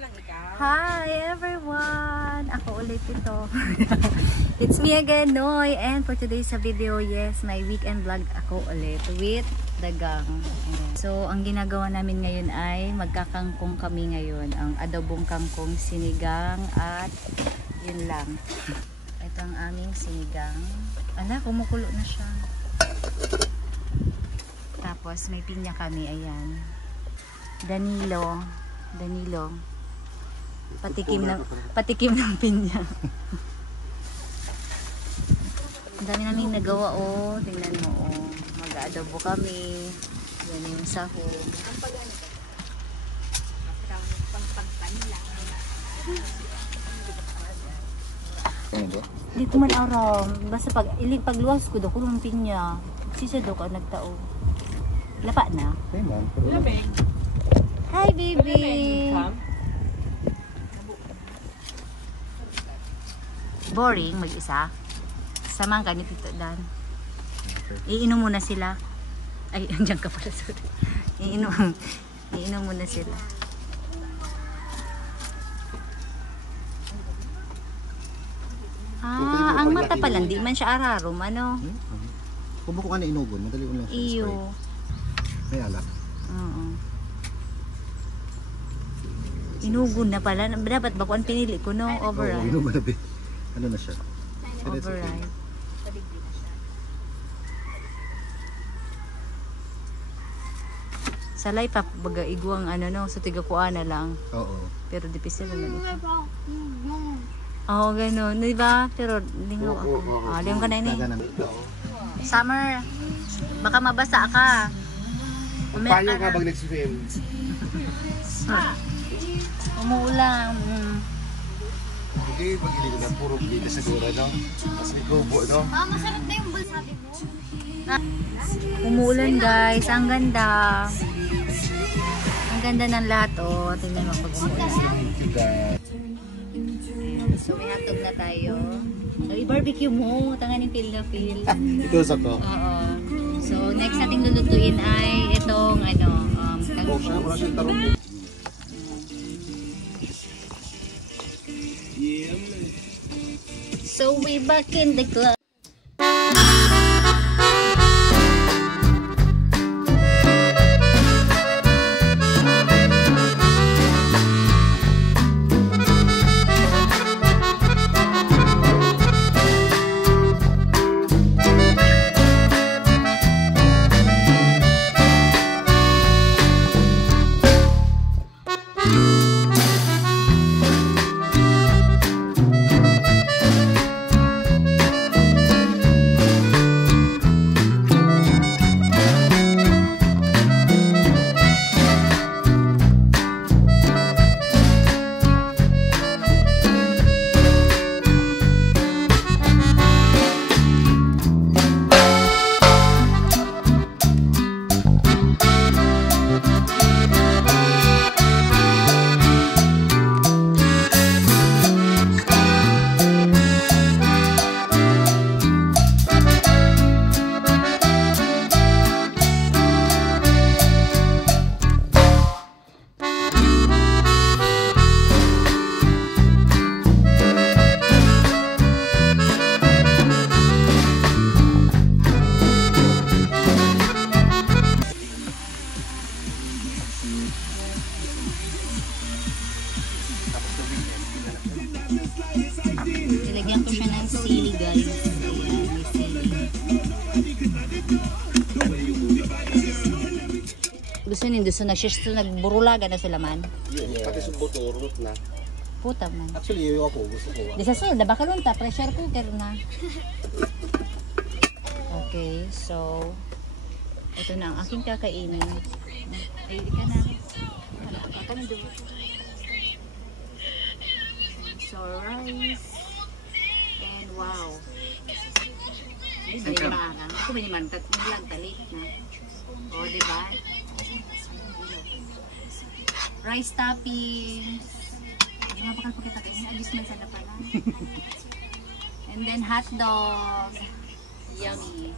Hi everyone! Ako ulit ito. It's me again, Noy. And for today's video, yes, my weekend vlog ako ulit with dagang. So, ang ginagawa namin ngayon ay magkakangkong kami ngayon. Ang adobong kangkong sinigang at yun lang. Ito ang aming sinigang. Ala, kumukulo na siya. Tapos may pinya kami, ayan. Danilo. Patikim ng pinya. Ang dami namin nagawa, oh. Tingnan mo, oh. Mag-adobo kami. Yan yung sahog. Hindi ko man aram. Basta pagluwas ko daw, kulong pinya. Sisa daw ka nagtao. Lapa na? Labing. Hi, baby! Boring mag-isa. Samahan ka ni Tito Dan. Iinom muna sila. Ay, andyan ka pala, sorry. Iinom muna sila. Ah, ang mata pala, hindi man siya ararom, ano? Kubo ko ka na inugon, madali ko lang. Iyo. May alak. Oo. Inugon na pala. Dapat ba kung pinili ko, no? Override. Oo, inugon na ba? Ano na siya? Override. Salay pa baga iguang ano no, so tiga kuha na lang. Oo. Pero dipisil naman ito. Oo, gano'n. Diba? Pero lingaw ako. Lingaw ka na ini. Summer, baka mabasa ka. Paano ka pag nag-swim? Umuulan. Hindi, pag-ili ko na puro dito sa gura, no? Mas may kubo, no? Masarap na yung bulsabi mo. Umuulan, guys. Ang ganda. Ang ganda ng lahat, oh. Tingnan mo pag umuulan. So, may hotdog na tayo. So, i-barbecue mo. Tanganin feel na feel. Ito sa ko. Oo. So, next nating lulutuin ay itong, ano, kangkong. So, we back in the club. Nilagyan ko siya ng sili, guys. Ayan, may sili. Gusto nagburulaga na sila man. Pati sa buto, urot na. Puta man. Actually, yung ako, gusto ko. Di sa sulda, baka lunta, pressure cooker na. Okay, so ito na ang aking kakainin. Ay, di ka na. Kakanin doon. So, rice. And wow. Hindi ba naman? Ako ba naman? Tatlang talik na. O, diba? Rice toppings. Hindi mapakal po kita kayo. Agis man sana pala. And then hot dog. Yummy.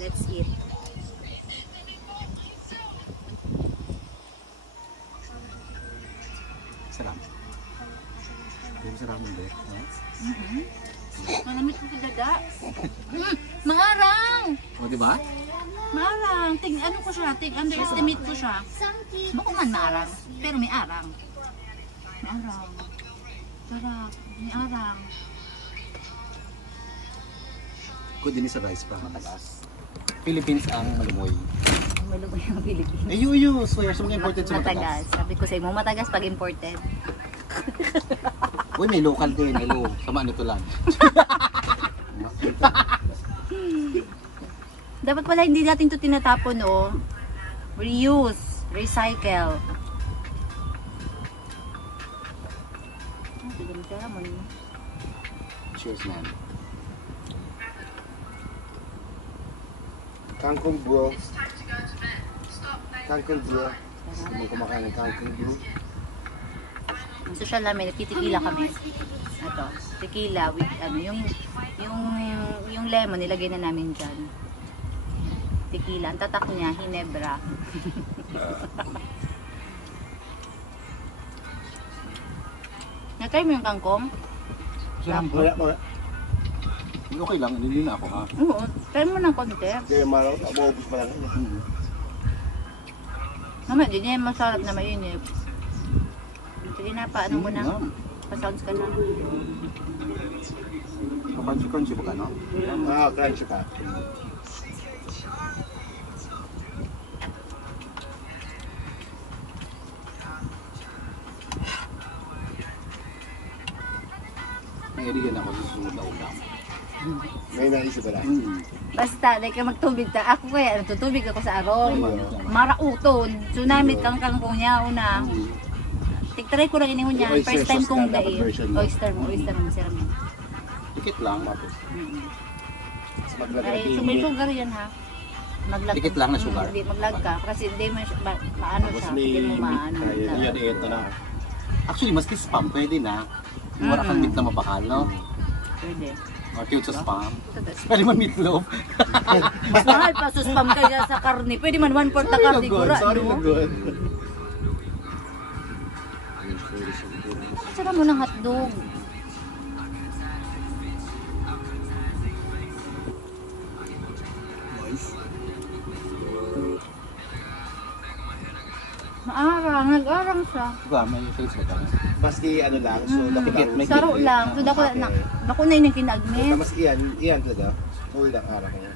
Let's eat. Sarap. Yung sa ramen din. Malamit ko dada. Maarang! O, diba? Maarang. Ano ko siya? Underestimate ko siya. Bako man maarang. Pero may arang. May arang. Sarap. May arang. Good din sa rice pa, matagas. Philippines ang malumoy. Malumoy ang Pilipinas. Ayo, swear, sa mga imported sa Matagas. matagas. Sabi ko sa mo matagas pag imported. Uy, may local din. Hello, sama nito lang. Dapat pala hindi natin to tinatapon, oh. Reuse. Recycle. Cheers, man. Kangkong bro. Kangkong bro. Hindi kumakain ng kangkong bro. Ang social namin, nagtitikila kami. Ito, tequila with ano, yung lemon nilagay na namin diyan. Tequila, ang tatak niya Ginebra. Na-try mo yung kangkong? Wala. Okay lang, hindi na ako ha. Oo, try mo ng konti. Kaya maraw, maubos pa lang. Mama, di niya masarap na mainip. Sige na, paano mo na? Pa-sounds ka na. Crunchy ba ka, no? Crunchy pa. Nangirigan ako sa susunod na ulam. May naisip ba lang? Basta, like magtubig ta. Ako kaya, natutubig ako sa arong. Marauton. Tsunami kangkong niya una. Try ko lang inihon niya. First time kong dahil. Oyster mo, masarap mo. Tikit lang. Ay, so may sugar yan ha. Maglag. Tikit lang na sugar. Hindi, maglag ka. Kasi hindi maano siya. Hindi mo maano. Yan, ito na. Actually, maski spam, pwede na. Yung wala kang meat na mabakal, no? Pwede. Or cute sa spam. Pwede man meatloaf. Mas mahal pa sa spam kaya sa karne. Pwede man 1/4 na karne gura. Sorry na good. Saka mo ng hotdog. Maarang, nag-arang siya. Diba, may face ba tayo? Maski ano lang, so Tikit, may Saro tikit. lang. So dako na yung kinagmi. Mas iyan talaga. Full lang araw kaya.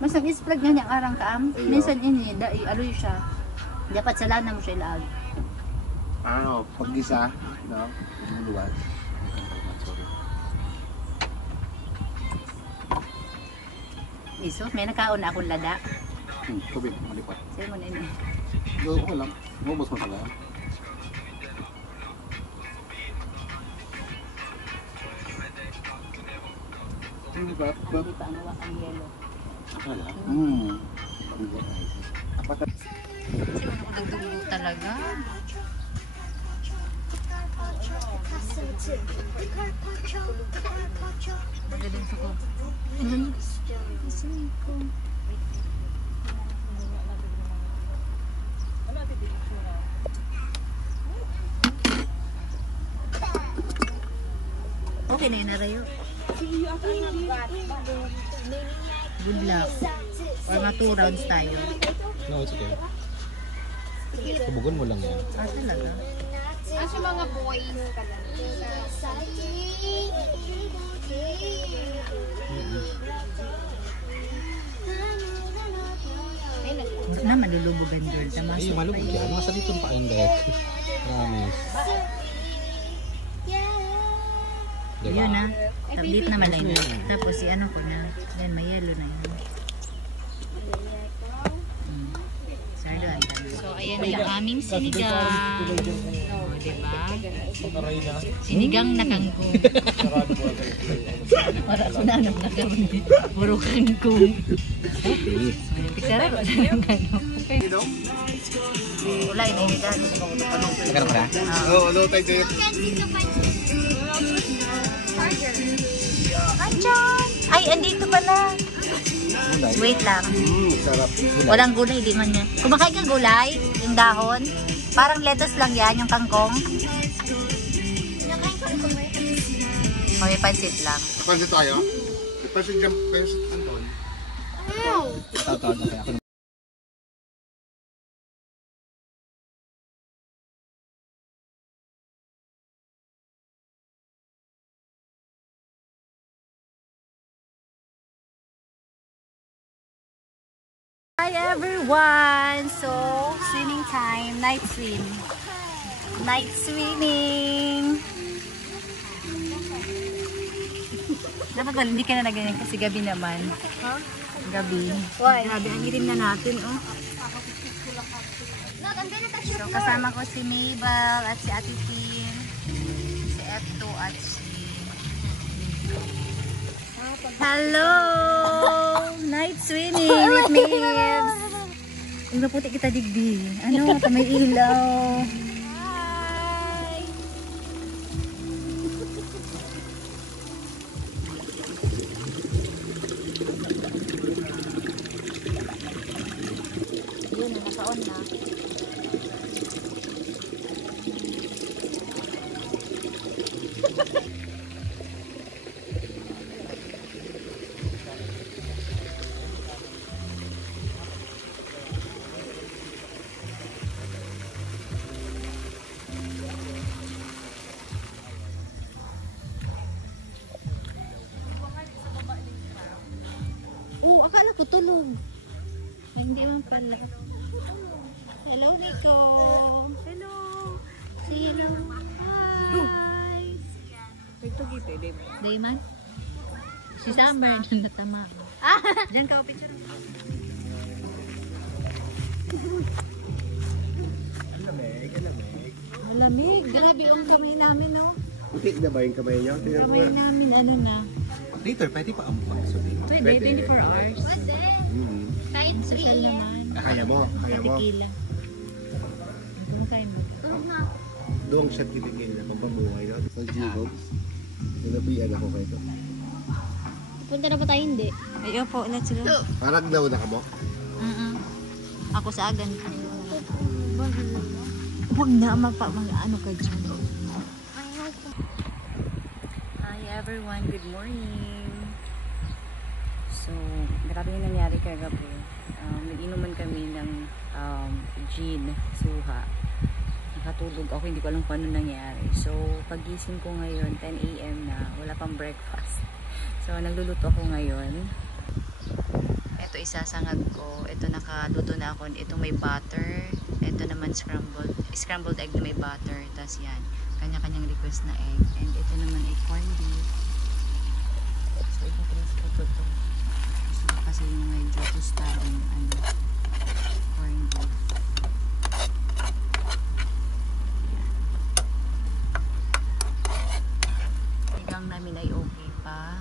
Mas nag-isplug nga niyang arang kaam. Ayaw. Minsan ini, aloy siya. Dapat salana mo siya ilaag. Pag-isa, no? Lumuluwas. Iso, may nakaon na akong lada. Tubig, malipat. Sa'yo mo na ini. Okay lang. Mabos mo pala. Hindi pa ang yelo. Akala? Kasi ano ko nagdugo talaga. Magaling sa ko. Okay na yun na rayo. Good luck. Or mga 2 rounds tayo. No, it's okay. Subugan mo lang yan. Ah, talaga? Kasi mga boys. Huwag na malulubugan girl. Tama Ay, malubog yan. Nasa dito pa yung dek. Promise. Diba? Yun na. Tablit na malay na. Tapos si ano ko na. Yan, may yellow na yun. So, ayan na yung aming sinigang. O, diba? Sinigang na kangkong. Para sunanap na kami. Puro kangkong. Pisara ko sa yung kangkong. Wala, inihigan. Nagkaroon ka na? Oo, low tide kayo. Andyan! Ay, andito pala. Wait lang. Sarap. Walang gulay, di man yan. Kumakain kang gulay, yung dahon. Parang lettuce lang yan, yung kangkong. May pansit lang. Pansit tayo? Pansit dyan, pansit Anton. Hi everyone! So, swimming time. Night swim. Night swimming! Dapat ba, hindi ka na ganyan kasi gabi naman. Huh? Gabi. Why? Grabe, ang irim na natin, oh. So, kasama ko si Mabel at si Ate Tin, si Eto at si... Hello! Night swimming with Mabes! Ang naputi kita digdi. Ano? May ilaw. Yun, naka-on na. Akala ko tulog. Ay, hindi man pala. Hello, Nico. Hello. Say hello. Hi. Ito gitu, Dayman? Si Samber na natama. Diyan ka, picture. Lamig. Grabe yung kamay namin, no? Puti na ba yung kamay niyo? Kamay namin, ano na. Later, pwede pa ang pagsabi. Pwede, 24 hours. Kahit Social naman. Kaya mo, kaya mo. Tequila. Kumakain mo. Doong siya titigil na pampabuhay no? Sa G-Box. Nanabihan ako kayo ito. Punta na ba tayo hindi? Ay, opo, let's go. Parang nauna ka mo? Ako sa agan. Huwag na ano ka dyan. Hi everyone, good morning. So, grabe yung nangyari kagabi. Nag-inuman kami ng gin, suha. Nakatulog ako, hindi ko alam kung ano nangyari. So, pagising ko ngayon, 10 AM na, wala pang breakfast. So, nagluluto ako ngayon. Ito isasangag ko. Ito nakaluto na ako. Ito may butter. Ito naman scrambled egg na may butter. Tapos yan, kanya-kanyang request na egg. And ito naman ay corned beef. So, ito ko to. So, kasi yung medyo tostadong corned beef. Igang namin ay okay pa.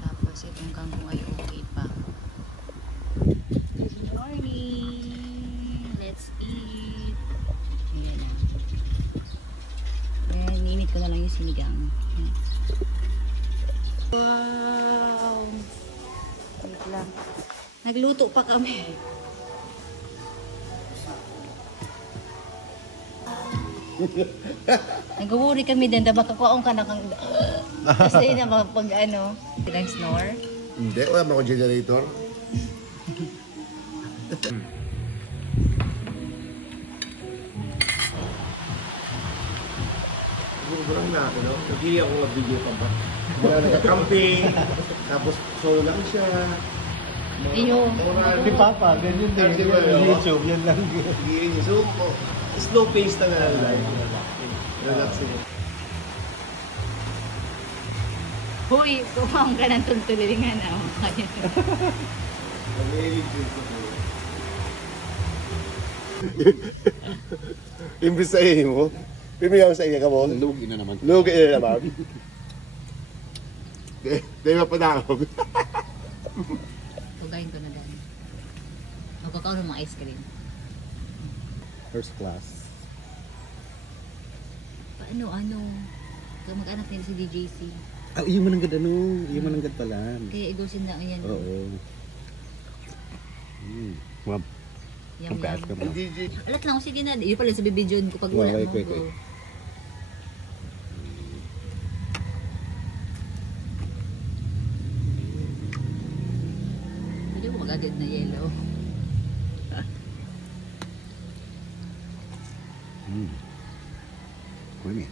Tapos itong kangkong ay okay pa. Good morning! Let's eat! Ayan na. Ayan, ninit ko na lang yung sinigang. Wow! Wait lang. Nagluto pa kami. Nag-worry kami din. Baka kuwaong ka na kang... Kasi na pag ano, silang snore. Hindi, wala mo akong generator. Siguro na ako, no? Nagili ako mag-video pa ba? Wala nagka-camping, tapos solo lang siya. Iyo. Di Papa, ganyan din. YouTube, yan lang. Hindi niya. So, slow pace na lang live. Relaxing. Huy, kumang ka ng tultulilingan na. Imbis sa iyo mo, pimiyaw sa iyo ka mo. Lugi na naman. Lugi na naman. Di ba panakog? Tugayin ko na dahil. Magkakaroon ng mga ice cream. First class. Paano? Mag-anak nila si DJC. Ah, iyo mananggad ano? Iyo mananggad pala. Kaya igusin na yan. Oo. Wab. Yum, Pagkaas ka yum. mo. Alat lang, sige na. Yun pala sa bibidyon ko pag wala Wait, mo wait, ko. wait. agad na yellow. Creamy.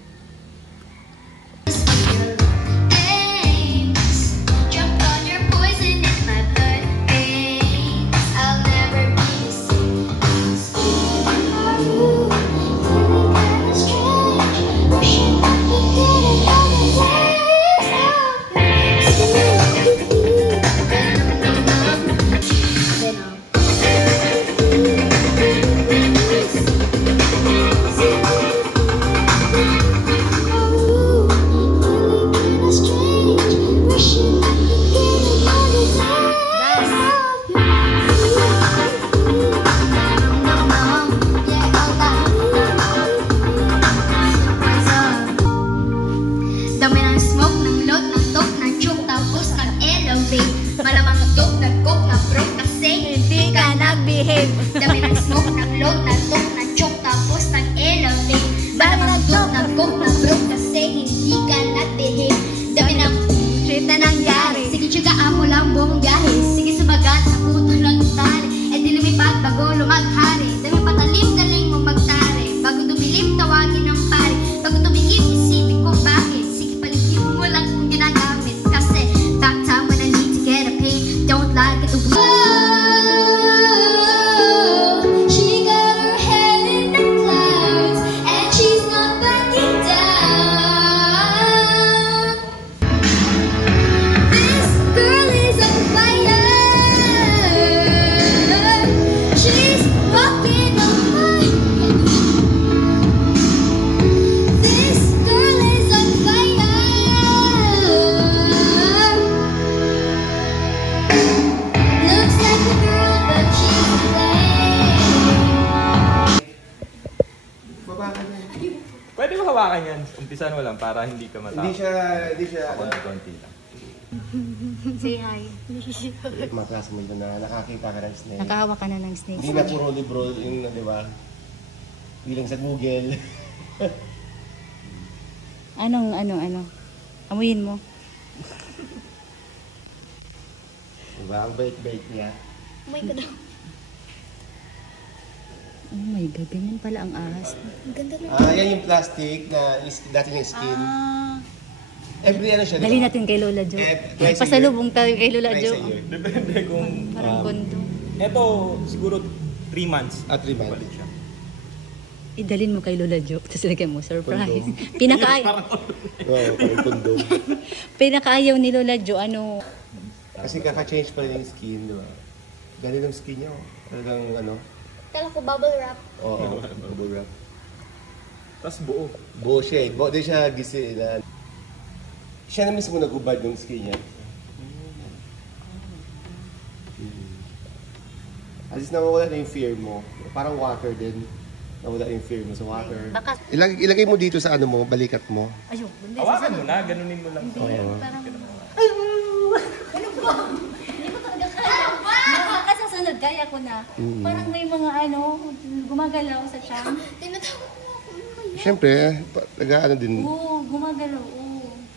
Jump on your poison in my blood. I'll never be the same. Ooh, feeling kinda strange. Wishing I could get it all the dami ng smoke, ng load, ng talk, ng joke, tapos nag-elevate. Malamang talk, nag-coke, na-broke, kasi hindi ka nag-behave. Dami ng smoke, ng load, ng talk, ng joke, tapos nag-elevate. Malamang talk, nag-coke, na-broke, kasi hindi ka nag-behave. Dami ng shit na nangyari. Sige, tsugaan mo lang buong biyahe. Sige, sumagat, sa puto lang yung tali. E di lumipad bago lumaghari. Dami patalim, galing mo magtari. Bago dumilim, tawagin ng pari. Bago tumigil, isipin ko bakit. Mo lang kung ginagamit. Kasi back time when I need to get a pain. Don't like it. Oh, she got her head in the clouds and she's not backing down. This girl is on fire. She's rocking on fire. This girl is on fire. Looks like a girl, but she's playing. Babakan niya. Pwede mo hawakan yan. Umpisan mo lang para hindi ka matapos. Hindi siya, Konti-konti lang. Say hi. mga klase mo yun na nakakita ka ng snake. Nakahawa ka na ng snake. Hindi na puro libro yung, di ba? Hindi lang sa Google. Ano? Amuyin mo. Diba? Ang bait-bait niya. Oh my God. Oh my God, ganyan pala ang ahas. Ang ganda na. Yan yung plastic na dati yung skin. Every ano siya. Dali natin kay Lola Jo. Twice a Pasalubong tayo kay Lola Twice Jo. a year. Depende kung... Parang kondo. Ito, siguro 3 months. 3 months. Balik siya. Idalin mo kay Lola Jo. Tapos lagyan mo, surprise. Pinakaayaw Oo, parang kondom. pinakaayaw ni Lola Jo, ano? Kasi kaka-change pa rin yung skin, di ba? Ganun yung skin niya. Talagang ano. Kala ko bubble wrap. Oo, bubble wrap. Tapos buo. Buo siya eh. Buo din siya gisi na. Siya na mismo nag-ubad yung skin niya. At least nawawala na yung fear mo. Parang water din. Nawala yung fear mo sa water. Baka, Ilagay mo dito sa ano mo, balikat mo. ayun, hindi. Hawakan mo na, ganunin mo lang. Oo. Parang, ano ba? Hindi ko talaga kaya. Baka sa sunod, kaya ko na. Parang may mga gumagalaw sa tiyan. Tinatawag mo ako. Siyempre, ano din. Oo, gumagalaw, oo.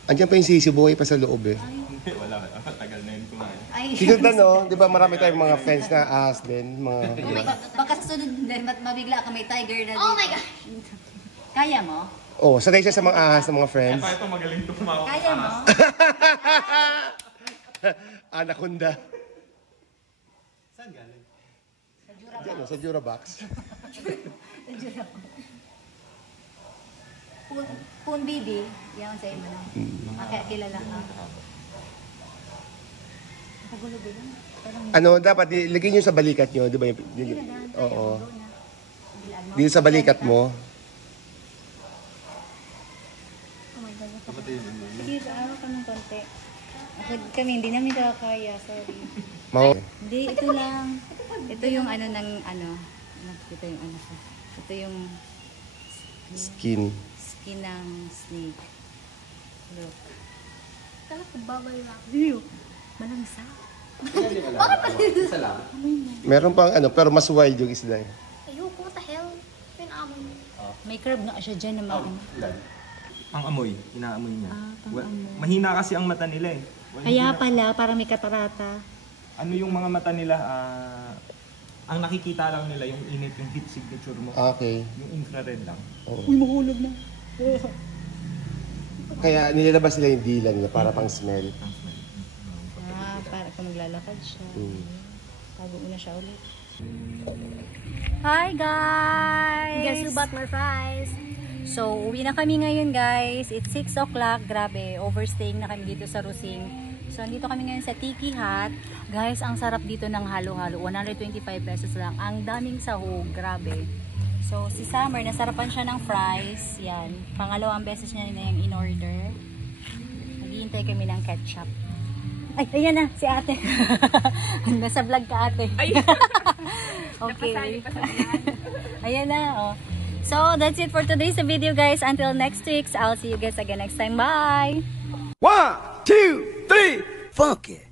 Andiyan pa yung sisibuhay pa sa loob eh. Hindi, wala. Tagal na yun kumain. Ay, Dito na no, di ba marami tayong mga friends na ahas din. Mga, oh my God, baka sa sunod din, mabigla ka may tiger na Oh dito. my gosh. Kaya mo? oh, sanay siya sa mga ahas ng mga friends. Ito magaling tumawa. Kaya mo? Anaconda. Saan galing? Diyan, sa Jurabox. Poon baby, yan sa imo lang. Kaya kilala ka. Pagulo bilang. Parang Ano, dapat ilagay niyo sa balikat niyo, di ba? Oo. Dito sa balikat mo. Oh my God. sige, araw ka ng konti. Ako kami, hindi namin kaya, sorry. Hindi, ito lang. Ito yung ano ng ano. Ito yung ano ko. Ito yung Skin. skin ng snake. Look. Kala ko bubble wrap. Ew, malangsa. Meron pang ano, pero mas wild yung isda eh. Ayoko, what the hell? Pinaamon mo. May crab nga siya dyan na mga Ang amoy, inaamoy niya. pang-amoy. Mahina kasi ang mata nila eh. Kaya pala, parang may katarata. ano yung mga mata nila, ang nakikita lang nila yung init, yung heat signature mo. Okay. Yung infrared lang. Uy, mahulog na. Kaya nilalabas nila yung dila nila para pang smell. Para kung maglalakad siya. Mm. Tago mo na siya ulit. Hi guys! Guess who bought my fries? So, uwi na kami ngayon guys. It's 6 o'clock. Grabe, overstaying na kami dito sa Rusing. So, andito kami ngayon sa Tiki Hut. Guys, ang sarap dito ng halo-halo. 125 pesos lang. Ang daming sahog. Grabe. So, si Summer, nasarapan siya ng fries. Yan. Pangalawang beses niya na yung in-order. Naghihintay kami ng ketchup. Ay, ayan na, si ate. Nasa vlog ka ate. Okay. Ayan na, oh. So, that's it for today's video guys. Until next week, I'll see you guys again next time. Bye! 1, 2, 3, funky.